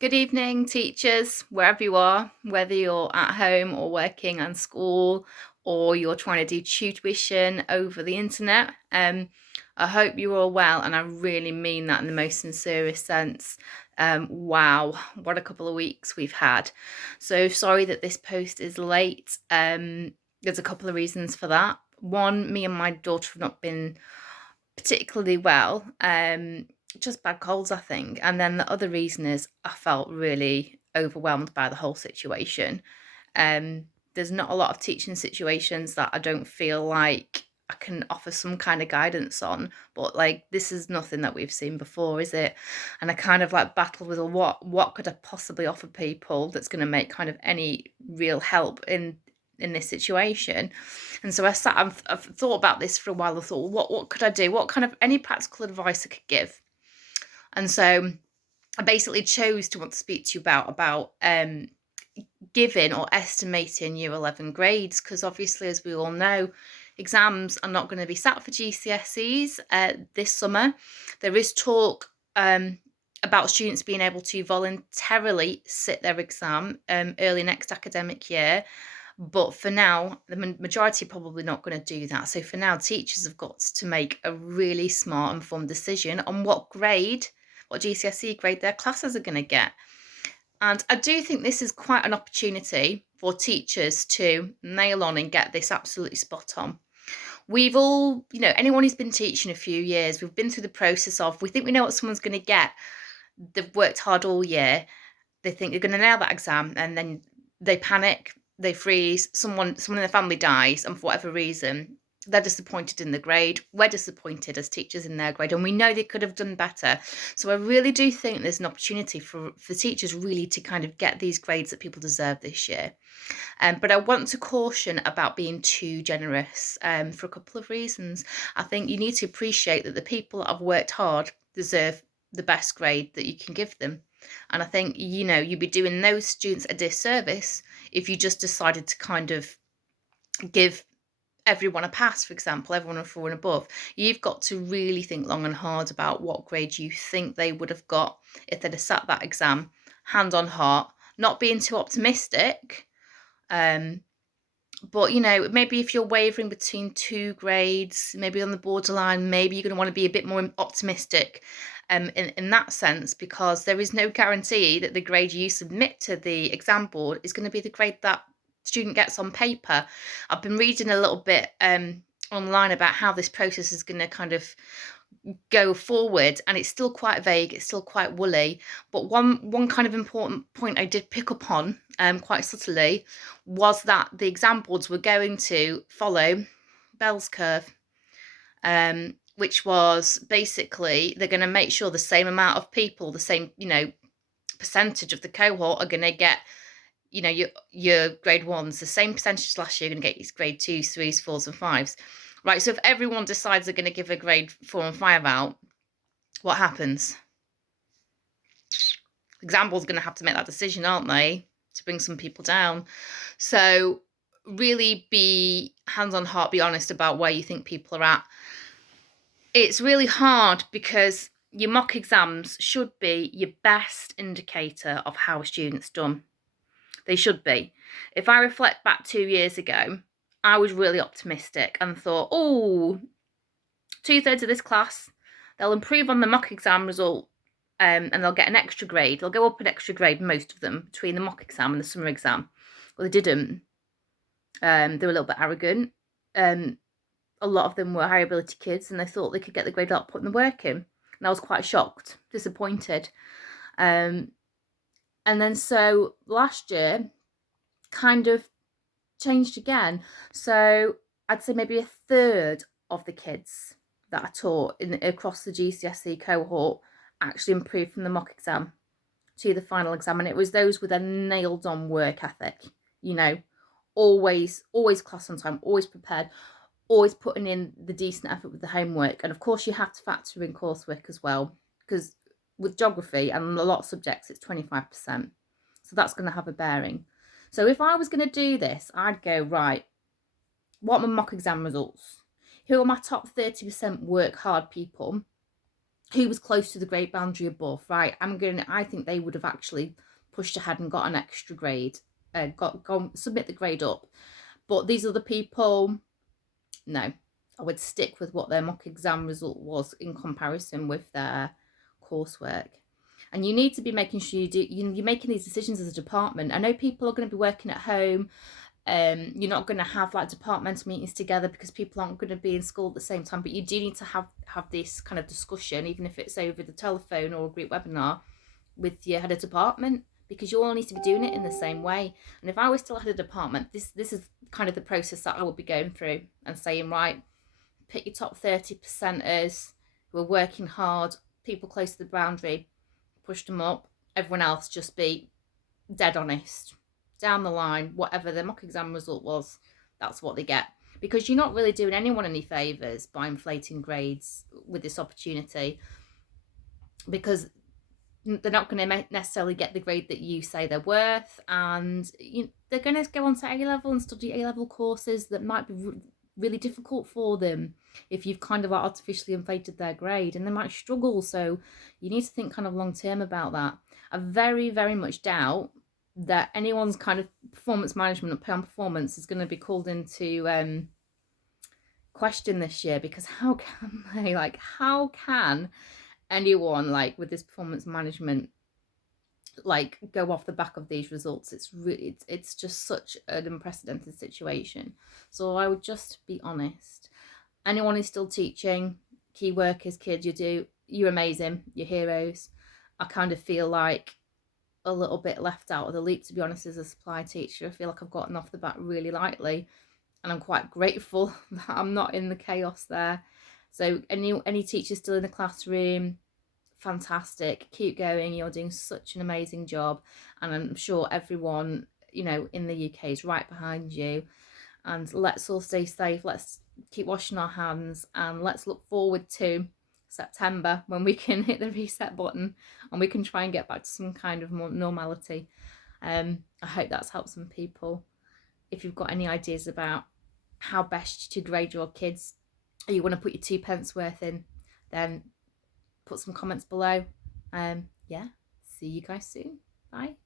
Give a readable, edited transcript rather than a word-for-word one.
Good evening, teachers, wherever you are, whether you're at home or working in school or you're trying to do tuition over the internet. I hope you're all well, and I really mean that in the most sincerest sense. Wow, what a couple of weeks we've had. So sorry that this post is late. There's a couple of reasons for that. One, me and my daughter have not been particularly well. Just bad colds, I think. And then the other reason is I felt really overwhelmed by the whole situation. There's not a lot of teaching situations that I don't feel like I can offer some kind of guidance on, but like this is nothing that we've seen before, is it? And I kind of like battled with, well, what could I possibly offer people that's going to make kind of any real help in this situation. And so I've thought about this for a while. I thought, well, what could I do? What kind of any practical advice I could give? And so I basically chose to want to speak to you about giving or estimating year 11 grades, because obviously, as we all know, exams are not going to be sat for GCSEs this summer. There is talk about students being able to voluntarily sit their exam early next academic year. But for now, the majority are probably not going to do that. So for now, teachers have got to make a really smart, informed decision on what GCSE grade their classes are going to get. And I do think this is quite an opportunity for teachers to nail on and get this absolutely spot on. We've all, anyone who's been teaching a few years, we've been through the process of, we think we know what someone's going to get. They've worked hard all year. They think they're going to nail that exam, and then they panic, they freeze, someone in their family dies, and for whatever reason, they're disappointed in the grade. We're disappointed as teachers in their grade, and we know they could have done better. So I really do think there's an opportunity for teachers really to kind of get these grades that people deserve this year. But I want to caution about being too generous for a couple of reasons. I think you need to appreciate that the people that have worked hard deserve the best grade that you can give them. And I think, you'd be doing those students a disservice if you just decided to kind of give everyone a pass, for example, everyone a 4 and above. You've got to really think long and hard about what grade you think they would have got if they'd have sat that exam, hand on heart, not being too optimistic. But, maybe if you're wavering between two grades, maybe on the borderline, maybe you're going to want to be a bit more optimistic in that sense, because there is no guarantee that the grade you submit to the exam board is going to be the grade that student gets on paper. I've been reading a little bit online about how this process is going to kind of go forward, and it's still quite vague, it's still quite woolly. But one kind of important point I did pick up on quite subtly was that the exam boards were going to follow Bell's curve, which was basically they're going to make sure the same amount of people, the same percentage of the cohort are going to get your grade ones, the same percentage last year, going to get your grade 2s, 3s, 4s and 5s. Right, so if everyone decides they're going to give a grade 4 and 5 out, what happens? Exam board's going to have to make that decision, aren't they, to bring some people down. So really be hands on heart, be honest about where you think people are at. It's really hard because your mock exams should be your best indicator of how a student's done. They should be. If I reflect back 2 years ago, I was really optimistic and thought, 2/3 of this class, they'll improve on the mock exam result and they'll get an extra grade. They'll go up an extra grade, most of them, between the mock exam and the summer exam. Well, they didn't. They were a little bit arrogant. A lot of them were high ability kids, and they thought they could get the grade without putting the work in. And I was quite shocked, disappointed. And then so last year kind of changed again. So I'd say maybe 1/3 of the kids that I taught across the GCSE cohort actually improved from the mock exam to the final exam, and it was those with a nailed on work ethic, always class on time, always prepared, always putting in the decent effort with the homework. And of course you have to factor in coursework as well, because with geography and a lot of subjects it's 25%, so that's going to have a bearing. So if I was going to do this, I'd go, right, what are my mock exam results? Who are my top 30% work hard people? who was close to the grade boundary above, right? I think they would have actually pushed ahead and got an extra grade, submit the grade up. But these other people, no, I would stick with what their mock exam result was in comparison with their coursework. And you need to be making sure you're making these decisions as a department. I know people are going to be working at home. You're not going to have like departmental meetings together because people aren't going to be in school at the same time, but you do need to have this kind of discussion, even if it's over the telephone or a group webinar with your head of department, because you all need to be doing it in the same way. And if I was still head of department, this is kind of the process that I would be going through and saying, right, pick your top 30%ers who are working hard, people close to the boundary, push them up. Everyone else just be dead honest. Down the line, whatever the mock exam result was, that's what they get. Because you're not really doing anyone any favours by inflating grades with this opportunity, because they're not going to necessarily get the grade that you say they're worth, and they're going to go on to A-level and study A-level courses that might be really difficult for them if you've kind of artificially inflated their grade, and they might struggle. So you need to think kind of long term about that. I very, very much doubt that anyone's kind of performance management and pay on performance is going to be called into question this year, because how can anyone with this performance management go off the back of these results? It's just such an unprecedented situation. So I would just be honest. Anyone who's still teaching, key workers, kids, you're amazing, you're heroes. I kind of feel like a little bit left out of the loop, to be honest, as a supply teacher. I feel like I've gotten off the bat really lightly, and I'm quite grateful that I'm not in the chaos there. So any teachers still in the classroom, fantastic, keep going, you're doing such an amazing job, and I'm sure everyone in the UK is right behind you. And let's all stay safe, let's keep washing our hands, and let's look forward to September, when we can hit the reset button and we can try and get back to some kind of more normality. I hope that's helped some people. If you've got any ideas about how best to grade your kids, or you want to put your 2p worth in, then put some comments below. Yeah, see you guys soon. Bye.